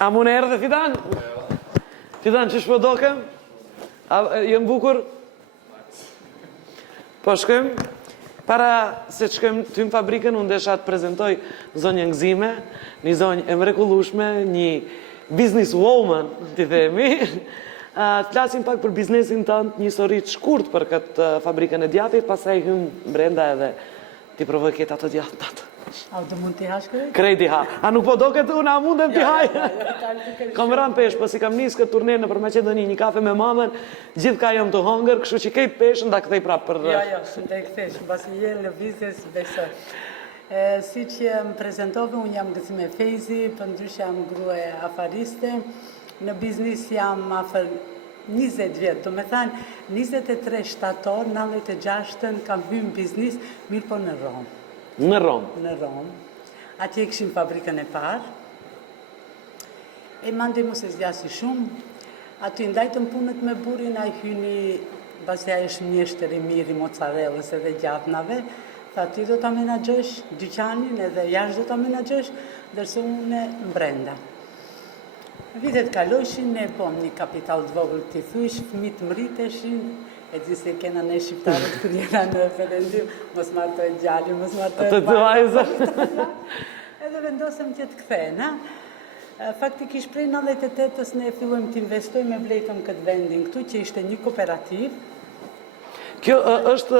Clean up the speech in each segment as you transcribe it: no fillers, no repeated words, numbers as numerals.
A mu në erë dhe Fidan? Fidan, që shpo dokem? Jëmë bukur? Po shkëm? Para se të shkëm të më fabrikën, unë desha të prezentoj zonjë Ngzime, një zonjë e mrekullueshme, një business woman, të themi. Të flasim pak për biznesin tënd, një histori të shkurt për këtë fabrikën e djathit, pastaj hym brenda edhe ti provoj këtë ato djathtë atë. A do mund t'i hash kërë? Krejti ha. A nuk po do këtë unë, a mundem t'i haj? Kam rënë pesh, pas i kam nisë këtë turne në për Maqedoni, një kafe me mamën, gjithë ka jam të hongër, kështu që kejtë peshën da këthej prapë për... Jo, shumë të këthesh, basi jenë lëvizjes besoj. Si që më prezentove, unë jam Ngzime Fejzi, për ndrysh jam grue afariste, në biznis jam afer 20 vjetë, do me thanë 23 shtator, 96 kam hymë biznis, mirë po në Romë. Në Romë? Në Romë. Atje këshim fabrikën e parë. E mande mu se zgjasi shumë. Aty ndajtëm punët me burin, a i hyni, basi a ishë mjeshtër i mirë i mozzarellës edhe gjatnave, tha ti do t'a menagjësh dyqanin edhe jashtë do t'a menagjësh, dërse unë mbrenda. Vitet kaloshin, ne pom një kapital të vogël t'i thush, fëmit mriteshin, e di se kena ne shqiptarët kër jena në Perëndim, mos martoj gjalli, mos martoj vajzë. Edhe vendosëm që të kthejnë. Faktikisht prej 98-ës ne fillojmë të investojmë me blejtëm këtë vendin këtu, që ishte një kooperativ. Kjo është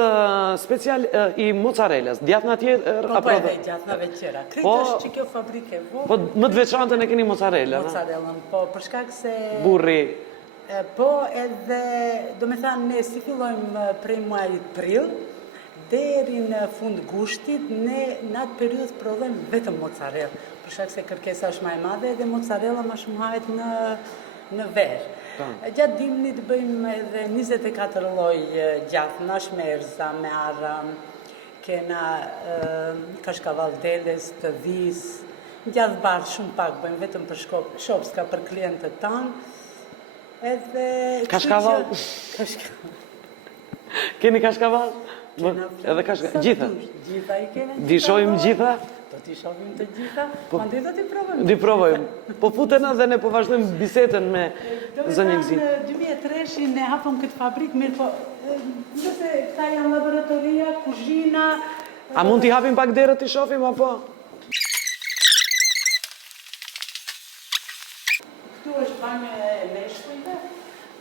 special i mozzarellës, djathna tjetë... Po edhe djathnave tjera. Kretë është që kjo fabrike vogël. Po më të veçantën e keni mozzarellën? Mozzarellën, po për shkak se... Burri. Po edhe, do me thanë, ne si fillojmë prej muajit prill, deri në fund gushtit, ne në atë periudhë prodhojmë vetëm mozzarellë, për shkak se kërkesa është më e madhe dhe mozzarella më shumë hahet në verë. Gjatë dimnit bëjmë edhe 24 lloj gjatnash me erza, me arram, kena kashkavaldeles, të vis, gjatë barë shumë pak bëjmë vetëm për shopska për klientët tanë. Kashkaval? Keni kashkaval? Edhe kashkaval? Gjitha? Gjitha i kene. Dishojmë gjitha? Do t'i shohim të gjitha, mandi do t'i provojmë. Di provojmë. Po futena dhe ne po vazhdojmë bisetën me zënjë Ngzime. Në 2003 ne hapëm këtë fabrikë, mirë po, nëse këta janë laboratoria, kuzhina... A mund t'i hapim pak derët t'i shohim, apo? Këtu është banjë e meshkujve,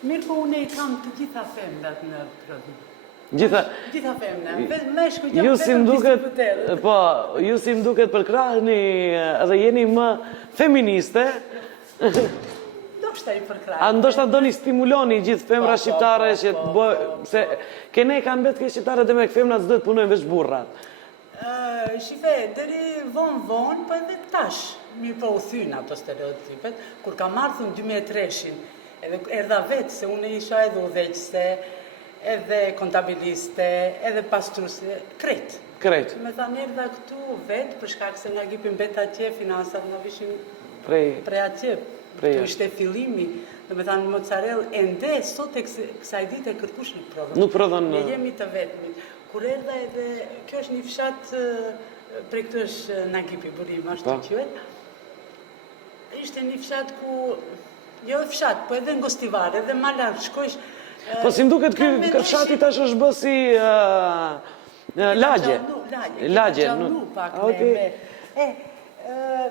mirë po une i kam të gjitha femnat në prodhim. Gjitha? Gjitha femna, meshkujt jam vetëm distributerë. Po, ju si m'duket për krahni edhe jeni më feministe. Ndoshta i për krahni. A ndoshta doni stimuloni gjithë femra shqiptare që të bëjë... Se kene kanë betë ke shqiptare dhe me femnat s'do të punojnë veç burrat. Shife, deri vonë, po edhe tash, mirë po u thynë ato stereotipet, kur kam ardhur në 2003-shin, edhe erdha vetë, se unë isha edhe udhëheqëse, edhe kontabiliste, edhe pastruse, kretë. Kretë. Me thanë erdha këtu vetë, për shkak se nga gjipin betë atje, finansat nga vishin prej atje. Këtu ishte fillimi, dhe me thanë mozzarellë, ende sot e kësaj dite kërkush nuk prodhën. Nuk prodhën. Ne jemi të vetëmi. Kur erdha edhe, kjo është një fshat, prej këtu është Nagipi Burim, ashtu qëhet. Ishte një fshat ku, jo fshat, po edhe ngostivar, edhe ma lartë, shkojsh. Po si m'duket ky fshati tash është bë si lagje. Lagje.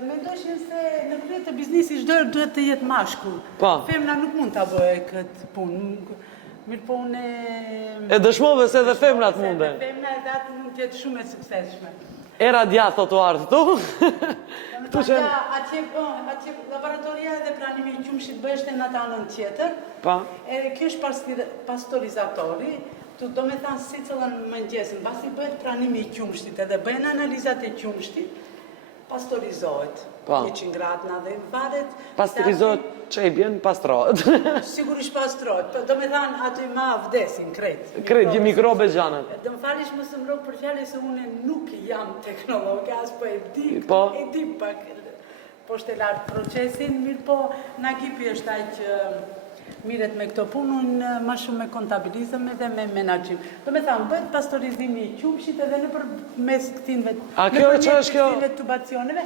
Mendoshin se në krye të biznisi çdo duhet të jetë mashkull. Femna nuk mund ta bëjë këtë punë. Mirë po unë... E dëshmove se edhe femnat munden. Femna edhe atë mund të jetë shumë e suksesshme. Era djathtë thotuar këtu. Atje laboratoria edhe pranimi i qumshit bëheshte në atë anën tjetër. Kjo është pastorizatori, do me thanë si cëllën mëngjesin, basi bëhet pranimi i qumshtit edhe bëhen analizat e qumshtit, pastorizohet 100 gradë dhe varet... Pastorizohet që i bjen, pastrohet. Sigurisht pastrohet, do me thanë aty ma vdesin, kretë. Kretë, mikrobe gjanët. Do më falish më së mrok për fjallë se une nuk jam teknologe, as po e di pak, po shte lartë procesin, mirë po Nagipi është aj që Miret me këto punë, unë ma shumë me kontabilizëm edhe me menaxhim. Do me thamë, bëhet pastorizimi i qumshit edhe në për mes këtinve. A kjo që është kjo? Tubacioneve.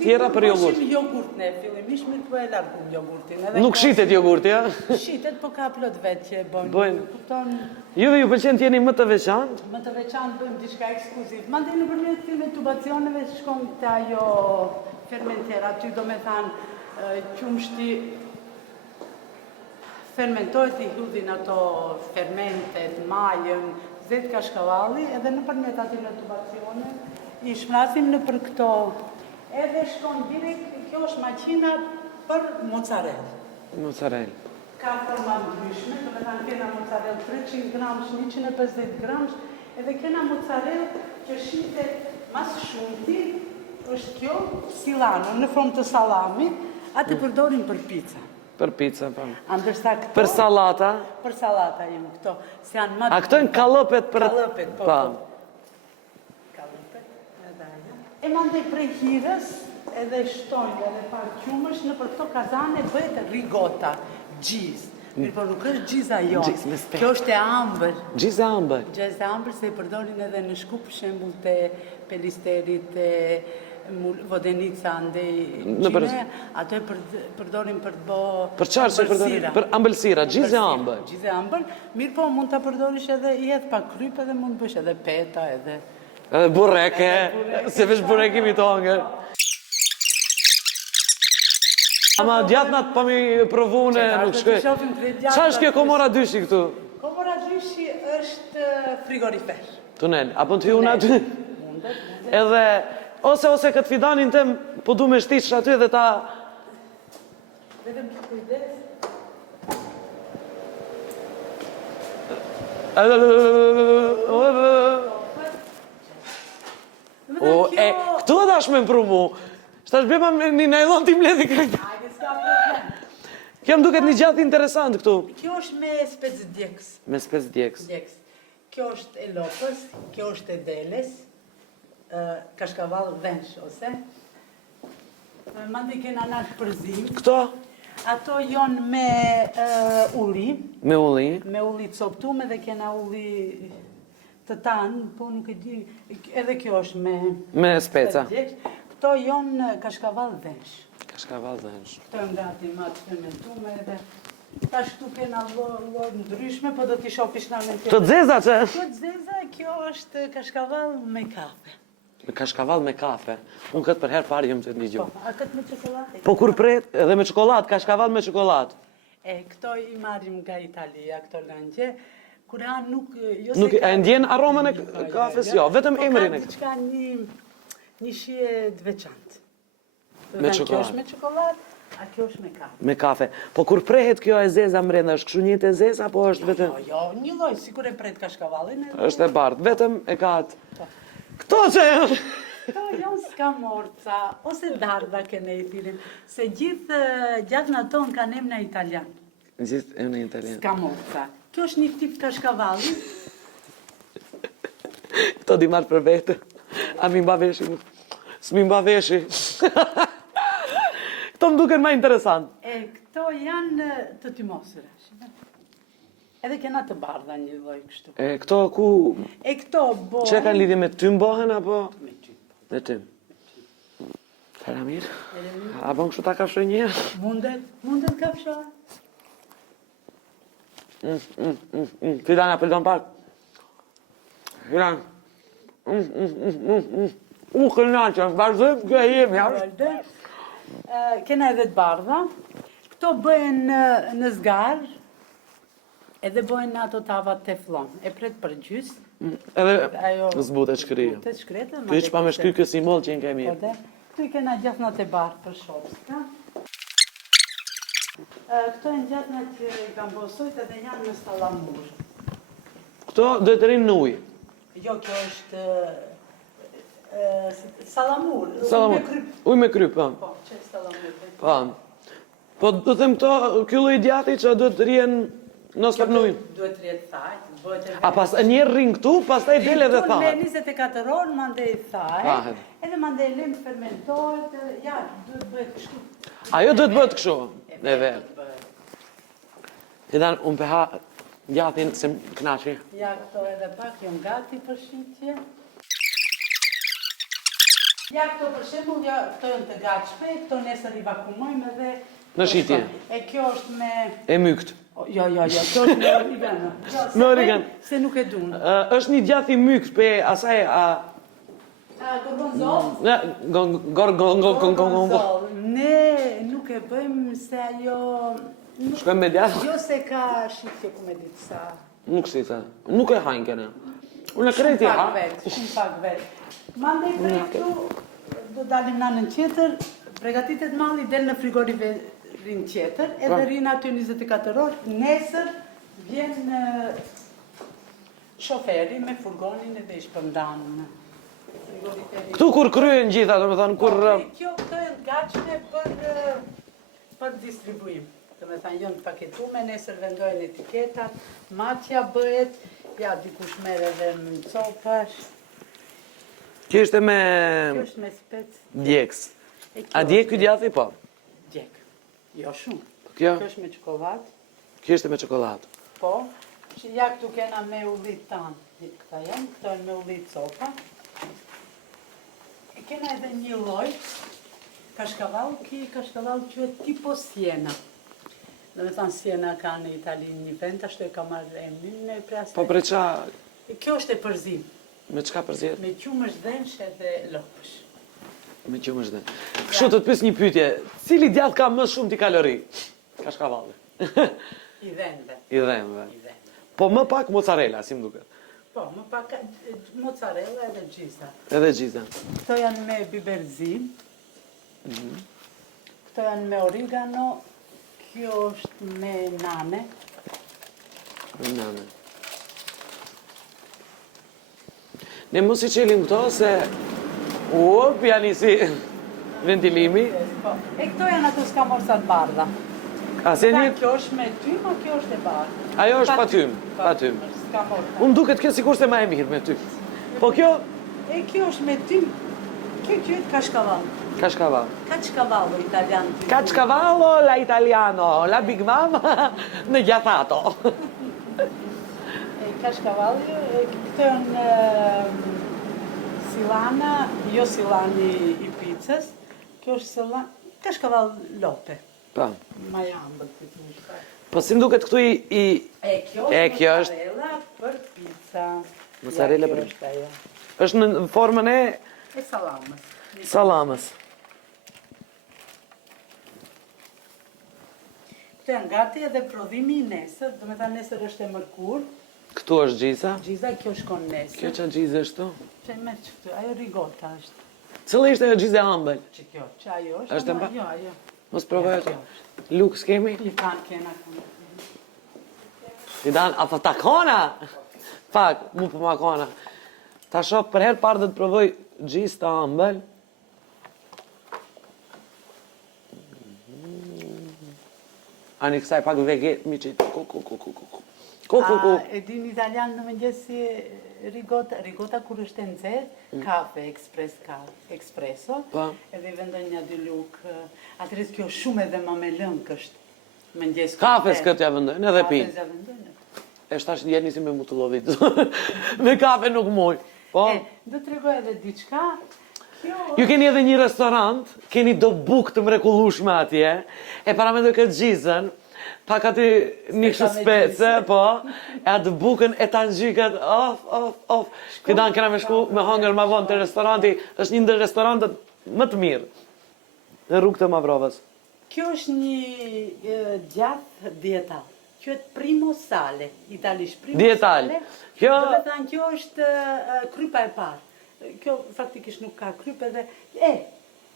Tjera për jogurt. Diku jogurt ne, fillimisht me të e largum jogurtin. Nuk shitet jogurti, ja? Shitet, po ka plot vetë që e bojnë. Bojnë. Juve ju pëlqen t'jeni më të veçantë? Më të veçantë bëjmë diçka ekskluziv. Mandej nëpërmjet këtyre tubacioneve shkon te ajo fermentera, aty do me thanë qumshti fermentohet, i hudhin ato fermentet, majën, zet kashkavalli, edhe nëpërmjet atyre tubacione i shmrasim nëpër këto. Edhe shkon direkt, kjo është maqina për mozzarella. Mozzarella. Ka forma ndryshme, do me thanë kena mozzarella 300 gramsh, 150 gramsh, edhe kena mozzarella që shitet mas shumti, është kjo silano, në formë të salami, atë përdorim për pica. Për pizza, po. Ndërsa këto... Për salata? Për salata jemi këto. A këto në kalëpet për... Kalëpet, po. Kalëpet, edhe ajo. E mandej prej hirës, edhe shtojnë edhe pak qumësh, në për këto kazane bëhet rigotta, gjiz. Mirë, por nuk është gjiza jo. Kjo është e ambër. Gjiz e ambër? Gjiz e ambër se e përdorin edhe në shkup, për shembull të pelisterit, vodenica ndej qime, ato e përdorin për të bo ambëlsira. Për ambëlsira, gjiz e ambër. Gjiz e ambër, mirë po mund të përdorish edhe i edhe pak kryp edhe mund të bësh edhe peta edhe... Edhe bureke, se vesh burek imi të angër. Ama djatnat pa mi provu në nuk shkoj. Qa është kjo komora dyshi këtu? Komora dyshi është frigorifer. Tunel, apo të ju në aty? Mundet. Edhe, ose këtë fidanin tem, po du me shtish aty dhe ta... Vedem të kujdes. Këtu edhe ashtë me mpru mu. Shtash bema një najlon t'i mledhi krejta. Ajde, s'ka problem. Kjo më duket një gjatë interesant këtu. Kjo është me spec djeks. Me spec djeks. Kjo është e lopës, kjo është e deles, kashkavall dhensh ose. Mandi kena natë përzim. Këto? Ato jonë me ulli. Me ulli? Me ulli të soptume dhe kena ulli të tanë, po nuk e di, edhe kjo është me... Me speca. Këto jonë kashkavall dhensh. Kashkavall dhensh. Këto e ngati ma të fermentume edhe... Ta shtu kena lorë ndryshme, po do t'i shopish në në tjetër. Të dzeza që? Të dzeza, kjo është kashkavall me kafe. Kashkavall me kafe. Unë këtë për herë parë jëmë të ndigjo. Po, a këtë me qokolat? Po kur pret, edhe me qokolat, kashkavall me qokolat. Këto i marim nga Italia, këto lëngje. Kura nuk... Nuk e ndjen aromën e kafes, jo, vetëm emrin e këtë. Po ka diçka një shije të veçantë. Me Kjo qokolat. është me qokolat, a kjo është me kafe. Me kafe. Po kur prehet kjo e zeza mrenda, është kështu një të zeza, apo është vetëm... Jo, një lloj, sikur e pret kashkavallin. është e bardhë, vetëm e ka atë... Këto që janë... Këto janë skamorca, ose darda kene i thirim, se gjithë gjatë në tonë kanë emna italian. Gjithë emna italian. Skamorca. Kjo është një tip kashkavalli. Këto di marrë për vete. A mi mba veshi? S'mi mba veshi. Këto më duken ma interesant. Këto janë të tymosëra. Edhe kena të bardha një lloj kështu. Këto ku... Këto bohen... Që kanë lidhje me tym bohen, apo... Me tym. Me tym. Faramir. A bon kështu ta kafshoj një? Mundet kafshoj. Fidana, përdon pak. Fidan. Kënaqem, vazhdojmë kjo e jemi, jashtë. Kena edhe të bardha. Këto bëhen në zgarë, edhe bëhen në ato tavat teflon. E pret për gjys. Edhe zbutet shkrija. Zbutet shkreta. Ty që pa me shkry kjo simbol që në kemi. Këtu i kena gjathnat e bardhë për shopska. Këto e në gjathnat që i kam posojt edhe janë në salamur. Këto do të rinë në ujë. Jo, kjo është salamur. Ujë me kryp, po. Po, që është salamur. Po. Po do të them këto, kjo lloj djati që do të rjen nos për ujë. Duhet të rjetë thajt. A pas një rrin këtu, pastaj del edhe thahet. Me 24 orë mandej thajt. Edhe mandej lëmë fermentohet, ja, duhet bëhet kështu. Ajo duhet bëhet kështu. E vetë. Fidan, unë peha gjatin se më knaqi. Ja, këto edhe pak jam gati për shitje. Ja, këto për shembull, ja, këto janë të gatshme, këto nesër i vakumojmë edhe... Në shitje. E kjo është me... E mykt. Jo, kjo është me origano. Me origano. Se nuk e dun. Është një gjati mykt pe asaj Gorgonzoll. Ne nuk e bëjmë se ajo... Shkojmë me djathë? Jo se ka shitje ku me ditë sa... Nuk si ta. Nuk e hajnë kene. Unë e kreti ha. Shumë pak vetë. Mandej prej këtu, do dalim nanën tjetër, pregatitet malli, del në frigoriferin tjetër, edhe rinë aty 24 orë, nesër vjen shoferi me furgonin edhe i shpërndan në frigoriferin. Këtu kur kryen gjitha, do me thonë, kur... Këto e të gatshme për distribuim. Do me thonë, jonë të paketume, nesër vendojnë etiketat, matja bëhet, ja, dikush merr edhe në copash. Kjo është me... Kjo është me spec. Djeks. A djek këtë djathi, po? Djek. Jo shumë. Kjo? Kjo është me çokoladë. Kjo është me çokoladë. Po. Që ja këtu kena me ullit tanë. Këta janë, këto janë me ullit copa. E kena edhe një lloj kashkavall, kashkavall quhet tipo Siena. Do me thënë Siena ka në Itali një vend, ashtu e ka marrë emrin e prasë. Po pre qa... Kjo është e përzim. Me qka përzjet? Me qumësh dhensh edhe lopësh. Me qumësh dhensh. Kështu të të pys një pytje, cili djath ka më shumë t'i kalori? Kashkavalli. I dhenve. I dhenve. Po më pak mozzarella, si më duket. Po, më pak mozzarella edhe gjisa. Edhe gjisa. Këto janë me biberzim. Këto janë me origano. Kjo është me nane. Me nane. Ne mos I qelim këto se... janë si ventilimi. E këto janë ato skamorcat bardha. Kjo është me tym, a kjo është e bardha? Ajo është pa tym, pa tym. Unë duket kjo sikur se ma e mirë me tym. Po kjo... E kjo është me tym, kjo quhet kashkavall. Kashkavall. Kashkavallo italian. Kashkavallo la italiano, la big mama në gjathato. Kashkavalli, këto janë silana, jo silani I pizzës, kjo është silana, kashkavall lope. Pa. Ma jambët këtë një shkaj. Po si më duket këtu kjo është mozzarella për pizza. Mozzarella për pizza. Është në formën e salamës. Salamës. Këto janë gati edhe prodhimi I nesër, do me thënë nesër është e mërkur. Këtu është gjiza? Gjiza, kjo shkon nesër. Kjo që gjizë është tu? Që me që këtu, ajo rigota është. Cëllë ishte e gjizë e ambël? Që kjo, që ajo është? Është mba? Jo, ajo. Mos provoj ato. Luk s'kemi? I kanë kena këmë. I dan, a fa takona? Fak, mu për makona. Ta shok për herë parë dhe të provoj gjizë të ambël. Ani kësaj pak veget, mi qitë. E din italian në mëngjes si rigota kur është e nxehtë, kafe, espresso, edhe I vendon një dy luk. Atëherë kjo shumë edhe mamelënk është mëngjes. Kafes këtë ja vendojnë, edhe pinë. Kafes ja vendojnë. E shtash djetë nisi me mu të lovit. Me kafe nuk muj. Do të tregoj edhe diçka. Ju keni edhe një restorant, keni do buk të mrekullueshme atje, e paramendoj këtë gjizën, pak aty një shpece, po, e atë bukën e ta nxykat, of. Fidan kena me shku me hangër ma vonë të restoranti, është një ndër restorantet më të mirë në rrugë të Mavrovës. Kjo është një djath dietal. Quhet primo sale, italisht primo sale. Do të thënë kjo është krypa e parë. Kjo faktikisht nuk ka kryp edhe...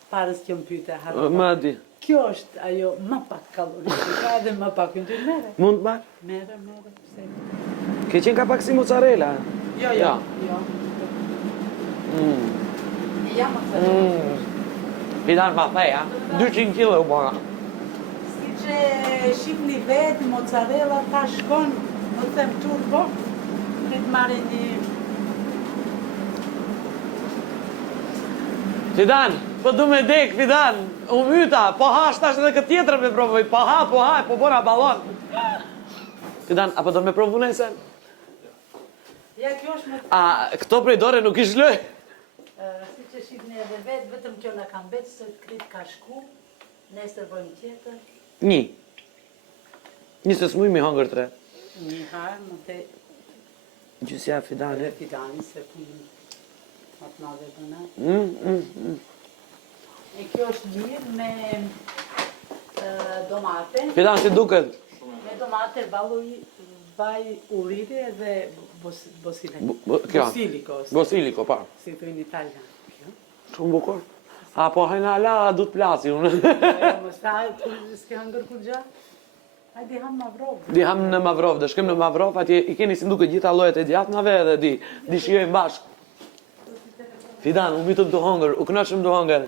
Parës që më pyte harë. Ma di. Kjo është ajo më pak kalorishme, ka edhe më pak në ty mere. Mund të marë? Mere. Ke qenë ka pak si mozzarella? Jo. Ja mozzarella. Fidan ma theja, 200 kilo u bona. Si që shifni vetë, mozzarella ta shkon, më them turbo, këtë marrë një... Fidan, po du me dek, Fidan, u myta, po ha shtash edhe këtë tjetër me provoj, po ha, po bona balon. Fidan, apo do me provu nesër? Ja, kjo është me... A, këto prej dore nuk ish loj? Si që shihni edhe vetë, vetëm kjo na kam betë, se të krit ka shku, nesër bëjmë tjetër. Një. Një se s'muj mi hongër 3. Një harë, më te... Gjysja Fidani. Fidani, se punë më të madhe bëna. E kjo është mirë me domate. Fidan, si duket? Me domate, vaj uriri dhe Kjo. bosiliko. Bosiliko, pa. Si të në Italian. Kjo. Shumë bukur. A, po hajna ala, du të plasi unë. Më staj, s'ke hangër kur gja? Hajde ham Mavrov. Di ham në Mavrov, dhe shkem në Mavrov, atje i keni si duke gjitha llojet e djathnave dhe di shijojmë bashkë. Fidan, u mitëm të hongër, u kënaqëm të hongër.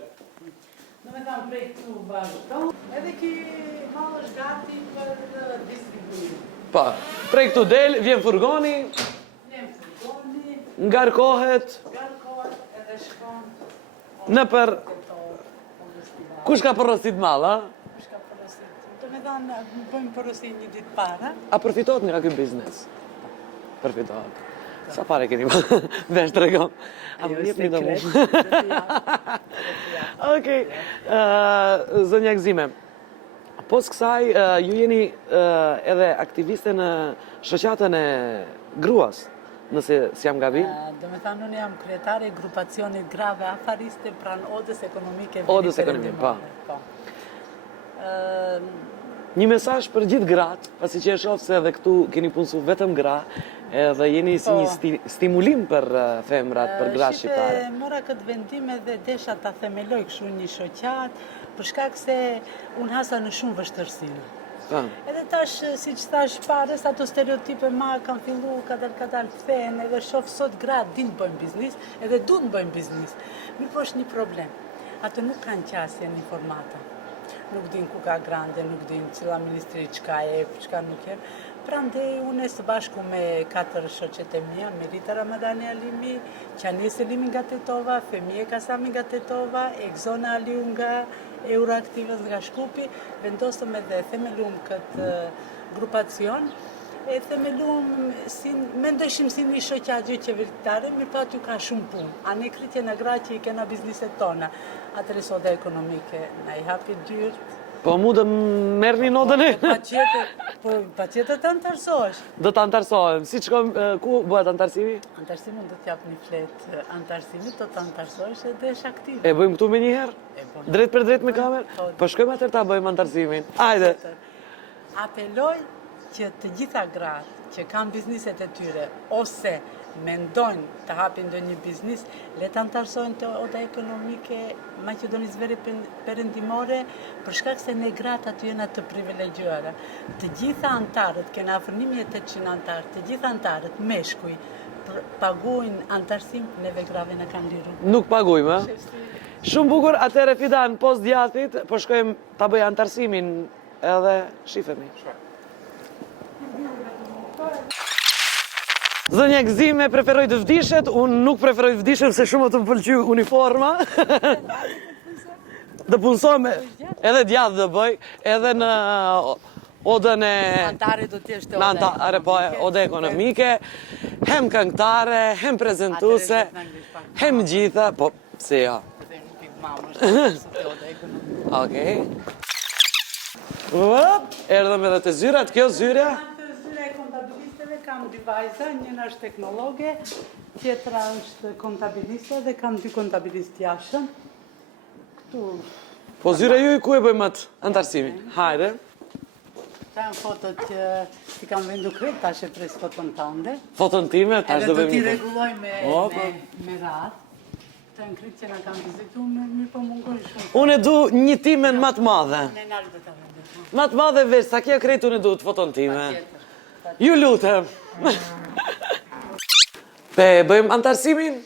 Në me kam prej këtu bashkë. Edhe ki malë është gati për distribuim. Pa, prej këtu del, vjen furgoni, Vjen furgoni, ngarkohet, edhe shkon në për... Kush ka përrostit malë, a? Kush ka porosit. Do me dhanë, bëjmë porosit një ditë para. A përfitot nga ky biznes? Përfitot. Sa pare keni ma? Vesh të regom. A më njep një të mu. Okej. Zënja Gzime, pos kësaj, ju jeni edhe aktiviste në shoqatën e gruas, nëse s'jam gabim? Do me thanë, unë jam kryetare e grupacionit grave afariste pran Odës Ekonomike. Odës Ekonomike, pa. Një mesazh për gjithë gratë, pasi që e shoh se edhe këtu keni punësu vetëm gra, edhe jeni si një stimulim për femrat, për gratë shqiptare. Mora këtë vendim edhe desha ta themeloj kështu një shoqat, për shkak se unë hasa në shumë vështërsinë. Edhe tash, si që thash pares, ato stereotipe ma kanë fillu kadal kthehen, edhe shoh sot gratë din të bëjmë biznis, edhe du të bëjmë biznis. Mirë po është një problem. Ato nuk kanë qasje në informata. Nuk din ku ka grande, nuk din cila ministri qka e, qka nuk e. Prandej unë së bashku me 4 shoqet e mia, Merita Ramadani Alimi, Qanis Elimi nga Tetova, Femije Kasami nga Tetova, Egzona Aliu nga Euroaktivës nga Shkupi, vendosëm edhe themelum këtë grupacion, e themelum, mendojshim si një shoqatje qeveritare, mirë po aty ka shumë punë. A ne kritje në gra që i kena bizniset tona, atëre soda ekonomike, na i hapi dyrt. Po mu dhe merë një nodën e? Pa qëtë të antarësosh. Do të antarësohem. Si qëkom, ku bëhet antarësimi? Antarësimi do t'jap një fletë. Antarësimi do të antarësosh edhe është aktiv. E bëjmë këtu me njëherë? Drejt për drejt me kamerë? Po shkojmë atër ta bëjmë antarësimin. Ajde! Apeloj që të gjitha gratë që kanë bizniset e tyre, ose mendojnë të hapin do një biznis, le të antarësojnë të oda ekonomike Maqedonisë Veri Perëndimore, për shkak se ne gratë aty jena të privilegjuara. Të gjitha antarët, kena afër 1800 antarë, të gjitha antarët, meshkuj, paguajnë antarësim, neve grave në kanë liru. Nuk pagujmë, a? Shumë bukur, atëre Fidan, pos djathit, po shkojmë ta bëj antarësimin edhe shifemi. Zënja Gzime preferoj të vdishet, unë nuk preferoj vdishet se shumë të më pëlqy uniforma. Dhe punësojme, edhe djathë dhe bëj, edhe në odën e... Antare do t'jeshte oda ekonomike. Po, oda ekonomike, hem këngtare, hem prezentuse, hem gjitha, po, se ja. Okej. Erdhëm edhe të zyrat, kjo zyrja? Kam dy vajza, njëna është teknologe, tjetra është kontabiliste dhe kam 2 kontabilist jashtë. Këtu... Po zyra ju i ku e bëjmë atë antarësimi? Hajde. Ta janë fotot që ti kam vendu kretë, tash e pres foton tënde. Foton time, tash do bëjmë. Edhe do t'i rregulloj me radhë. Ta janë kretë që na kam vizitu, mirë po mungoj shumë. Unë e du një timen më të madhe. Ne nalë do t'a vendu. Më të madhe veç, sa kja kretë unë e du të foton time. Ju lutem. Pe, bëjmë antarësimin?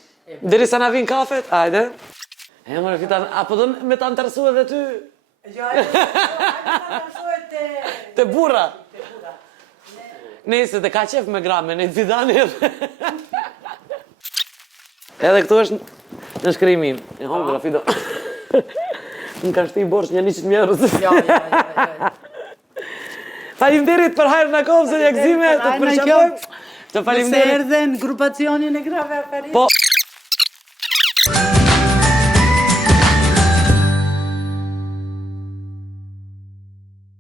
Deri sa na vinë kafet? Ajde. E mërë Fidan, apo do me të antarësu edhe ty? Jo, ajde të antarësu e te burra. Nese, te ka qef me grame, ne të Fidani edhe. Edhe këtu është në shkrimin. E hongra, Fido. Më kanë shti i borsh një 100.000 euro. Jo. Faleminderit për hajrën e kohës, zonja Gzime, të përqafojmë. Të Nëse faleminderit. erdhen grupacionin e grave afarit. Po,